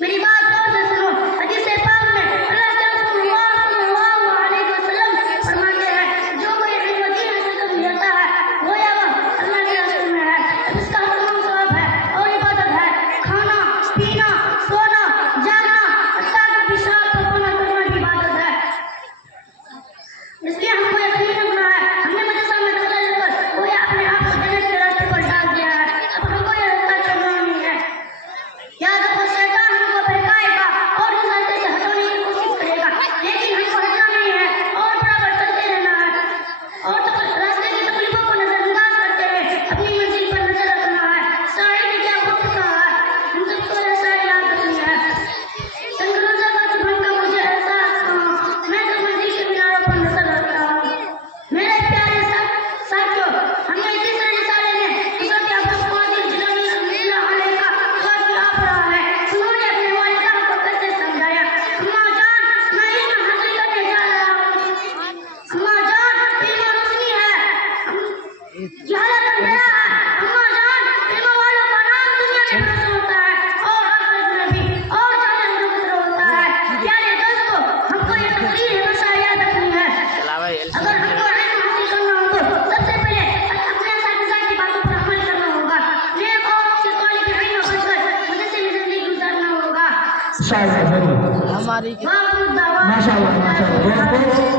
मेरी बात गौर से सुनो। हदीस पाक में अल्लाह के रसूल सल्लल्लाहु अलैहि वसल्लम फरमाते हैं, जो कोई इल्म दीन हासिल कर लेता है गोया वह अल्लाह के रास्ते में है। इसका तमाम सवाब है और इबादत है। खाना पीना सोना जागना हत्ता कि पेशाब करना करना भी इबादत है। इसलिए हमको यकीन रखना है। हमने मदरसा में दाखिला लेकर गोया अपने आप को जन्नत के रास्ते पर डाल दिया है। अब हमको यह रास्ता चलना नहीं है। याद रखो, शैतान हमको बहकाएगा और इस रास्ते से हटाने की कोशिश करेगा, लेकिन हमको हटना नहीं है और बराबर चलते रहना है और रास्ते की तकलीफों को नजरअंदाज करते हुए अपनी मंजिल पर नजर रखना है। शायर ने क्या वक्त कहा है, हम सबको ऐसा याद रखनी है। संगरोजा का चुभन का मुझे एहसास कहाँ, मैं तो मंजिल के मीनारों पर नजर रखता हूँ। मेरे प्यारे साथियों, हमने तीसरे रिसाले में हज़रत अब्दुल कादिर जिलानी रहमतुल्लाह अलैह का खातिरा पढ़ा है। उन्होंने अपने वालिदा को कैसे समझाया। अम्मा जान, मैं इल्म हासिल करने जा रहा हूँ। अम्मा जान, इल्म रोशनी है, जहालत अंधेरा है। अम्मा जान, इल्म वालों का नाम दुनिया में रोशन होता है और आखिरत में भी और ज्यादा रोशन होता है। प्यारे दोस्तों, हमको ये तकरीर हमेशा याद रखनी है। अगर हमको इल्म हासिल करना हो तो सबसे पहले अपने असातिज़ा की बातों पर अमल करना होगा। नेक और अच्छे तालिब इल्म बनकर मदरसे में जिंदगी गुजारना होगा। हमारी वाह, माशाअल्लाह माशाअल्लाह।